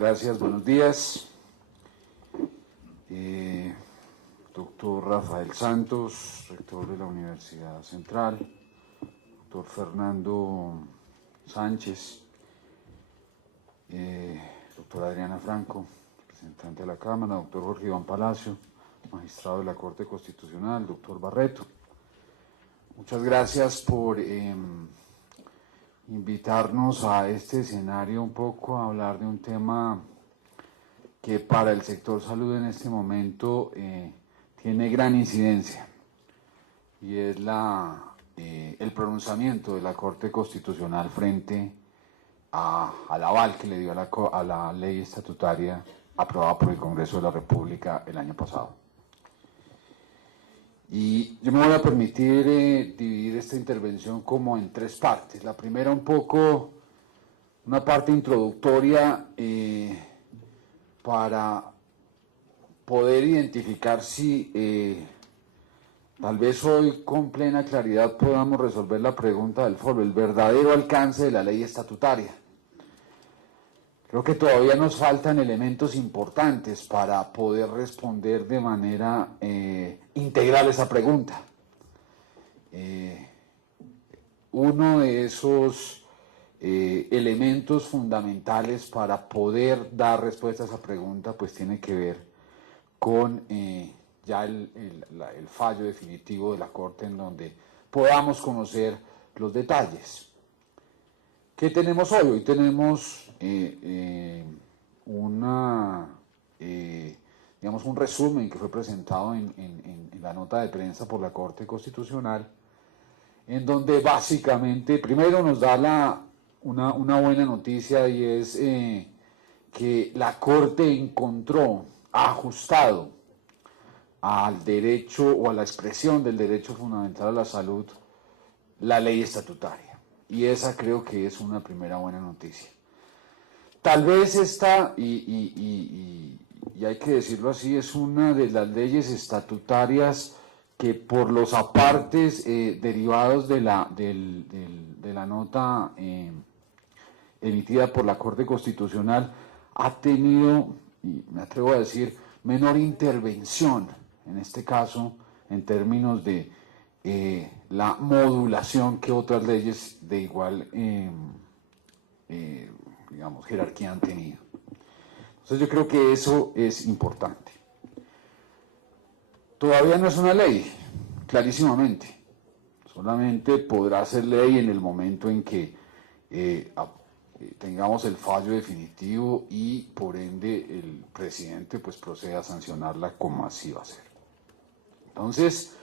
Gracias, buenos días. Doctor Rafael Santos, rector de la Universidad Central, doctor Fernando Sánchez, doctora Adriana Franco, representante de la Cámara, doctor Jorge Iván Palacio, magistrado de la Corte Constitucional, doctor Barreto. Muchas gracias por invitarnos a este escenario un poco a hablar de un tema que para el sector salud en este momento tiene gran incidencia, y es el pronunciamiento de la Corte Constitucional frente al aval que le dio a la ley estatutaria aprobada por el Congreso de la República el año pasado. Y yo me voy a permitir dividir esta intervención como en tres partes. La primera, un poco, una parte introductoria para poder identificar si tal vez hoy con plena claridad podamos resolver la pregunta del foro, el verdadero alcance de la ley estatutaria. Creo que todavía nos faltan elementos importantes para poder responder de manera integral esa pregunta. Uno de esos elementos fundamentales para poder dar respuesta a esa pregunta pues tiene que ver con ya el fallo definitivo de la Corte, en donde podamos conocer los detalles. ¿Qué tenemos hoy? Hoy tenemos digamos un resumen que fue presentado en la nota de prensa por la Corte Constitucional, en donde básicamente primero nos da una buena noticia, y es que la Corte encontró ajustado al derecho o a la expresión del derecho fundamental a la salud la ley estatutaria. Y esa creo que es una primera buena noticia. Tal vez esta, y hay que decirlo así, es una de las leyes estatutarias que por los apartes derivados de la nota emitida por la Corte Constitucional ha tenido, y me atrevo a decir, menor intervención, en este caso, en términos de la modulación que otras leyes de igual digamos, jerarquía han tenido. Entonces yo creo que eso es importante. Todavía no es una ley, clarísimamente. Solamente podrá ser ley en el momento en que tengamos el fallo definitivo y por ende el presidente pues proceda a sancionarla, como así va a ser. Entonces,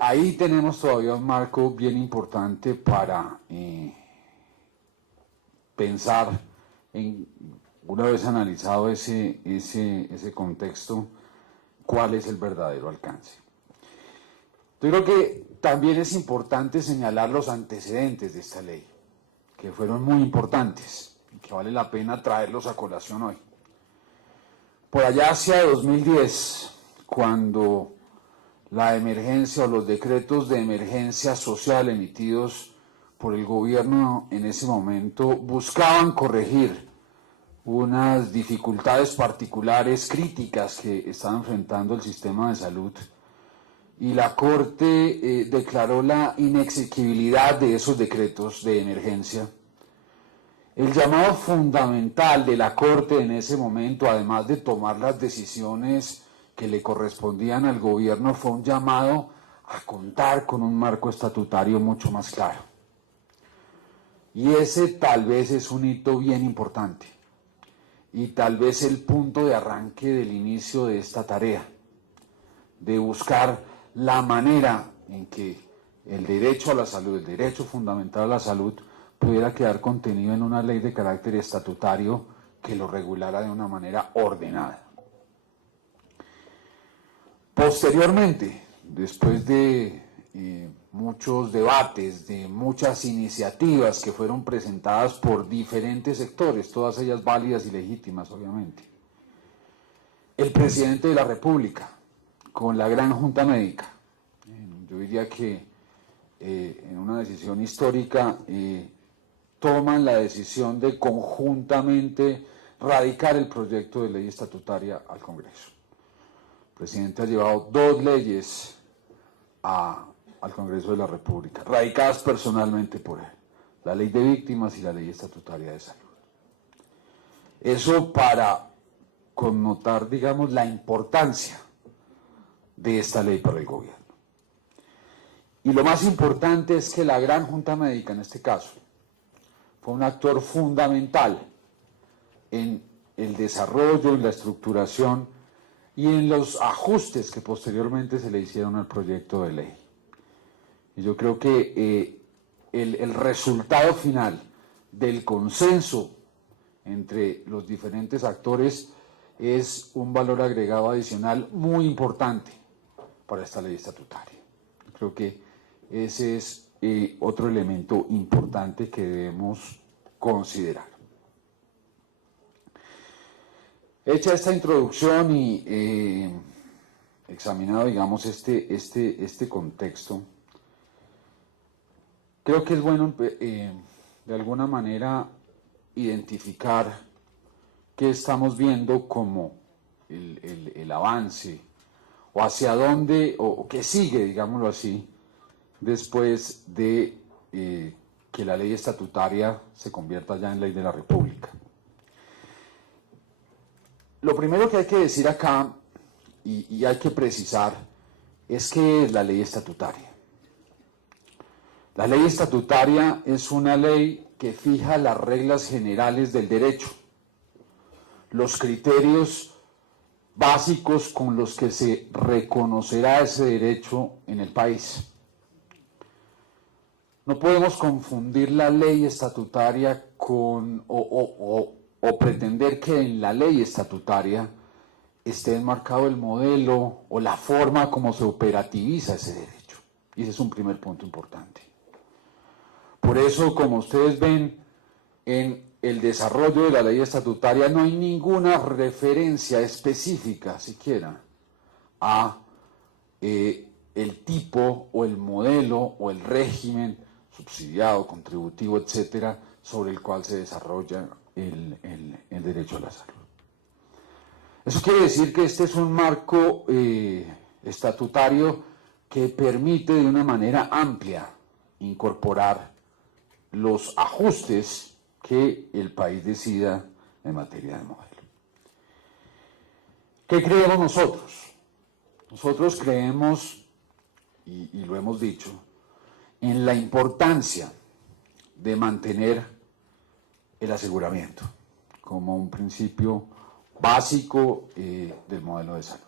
ahí tenemos todavía un marco bien importante para pensar una vez analizado ese contexto, cuál es el verdadero alcance. Yo creo que también es importante señalar los antecedentes de esta ley, que fueron muy importantes y que vale la pena traerlos a colación hoy. Por allá hacia 2010, cuando la emergencia o los decretos de emergencia social emitidos por el gobierno en ese momento buscaban corregir unas dificultades particulares críticas que estaba enfrentando el sistema de salud, y la Corte declaró la inexequibilidad de esos decretos de emergencia. El llamado fundamental de la Corte en ese momento, además de tomar las decisiones que le correspondían al gobierno, fue un llamado a contar con un marco estatutario mucho más claro. Y ese tal vez es un hito bien importante, y tal vez el punto de arranque del inicio de esta tarea, de buscar la manera en que el derecho a la salud, el derecho fundamental a la salud, pudiera quedar contenido en una ley de carácter estatutario que lo regulara de una manera ordenada. Posteriormente, después de muchos debates, de muchas iniciativas que fueron presentadas por diferentes sectores, todas ellas válidas y legítimas, obviamente, el presidente de la República, con la Gran Junta Médica, yo diría que en una decisión histórica, toman la decisión de conjuntamente radicar el proyecto de ley estatutaria al Congreso. El presidente ha llevado 2 leyes al Congreso de la República, radicadas personalmente por él: la ley de víctimas y la ley estatutaria de salud. Eso para connotar, digamos, la importancia de esta ley para el gobierno. Y lo más importante es que la Gran Junta Médica, en este caso, fue un actor fundamental en el desarrollo, en la estructuración y en los ajustes que posteriormente se le hicieron al proyecto de ley. Y yo creo que el resultado final del consenso entre los diferentes actores es un valor agregado adicional muy importante para esta ley estatutaria. Yo creo que ese es otro elemento importante que debemos considerar. Hecha esta introducción y examinado, digamos, este contexto, creo que es bueno de alguna manera identificar qué estamos viendo como el avance, o hacia dónde, o qué sigue, digámoslo así, después de que la ley estatutaria se convierta ya en ley de la República. Lo primero que hay que decir acá, y hay que precisar, es qué es la ley estatutaria. La ley estatutaria es una ley que fija las reglas generales del derecho, los criterios básicos con los que se reconocerá ese derecho en el país. No podemos confundir la ley estatutaria con o pretender que en la ley estatutaria esté enmarcado el modelo o la forma como se operativiza ese derecho. Y ese es un primer punto importante. Por eso, como ustedes ven, en el desarrollo de la ley estatutaria no hay ninguna referencia específica, siquiera, a el tipo o el modelo o el régimen subsidiado, contributivo, etcétera, sobre el cual se desarrolla el derecho a la salud. Eso quiere decir que este es un marco estatutario que permite de una manera amplia incorporar los ajustes que el país decida en materia de modelo. ¿Qué creemos nosotros? Nosotros creemos, y lo hemos dicho, en la importancia de mantener el aseguramiento como un principio básico del modelo de salud.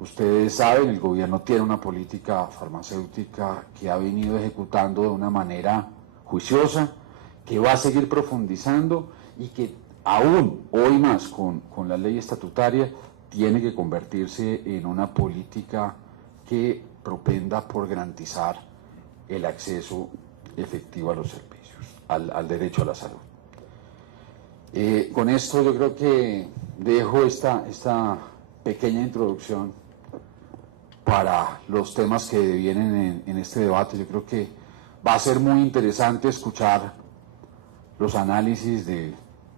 Ustedes saben, el gobierno tiene una política farmacéutica que ha venido ejecutando de una manera juiciosa, que va a seguir profundizando y que aún hoy más con la ley estatutaria tiene que convertirse en una política que propenda por garantizar el acceso efectivo a los servicios, al derecho a la salud. Con esto yo creo que dejo esta pequeña introducción para los temas que vienen en este debate. Yo creo que va a ser muy interesante escuchar los análisis de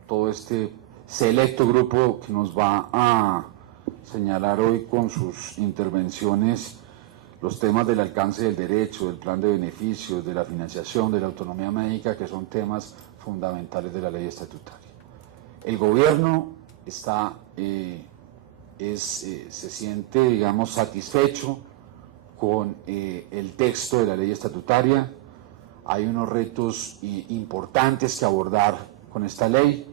todo este selecto grupo que nos va a señalar hoy con sus intervenciones los temas del alcance del derecho, del plan de beneficios, de la financiación, de la autonomía médica, que son temas fundamentales de la ley estatutaria. El gobierno se siente, digamos, satisfecho con el texto de la ley estatutaria. Hay unos retos importantes que abordar con esta ley.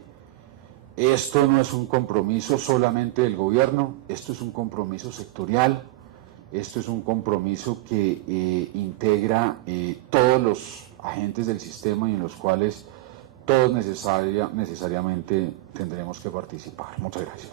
Esto no es un compromiso solamente del gobierno, esto es un compromiso sectorial, esto es un compromiso que integra todos los agentes del sistema y en los cuales todos necesariamente tendremos que participar. Muchas gracias.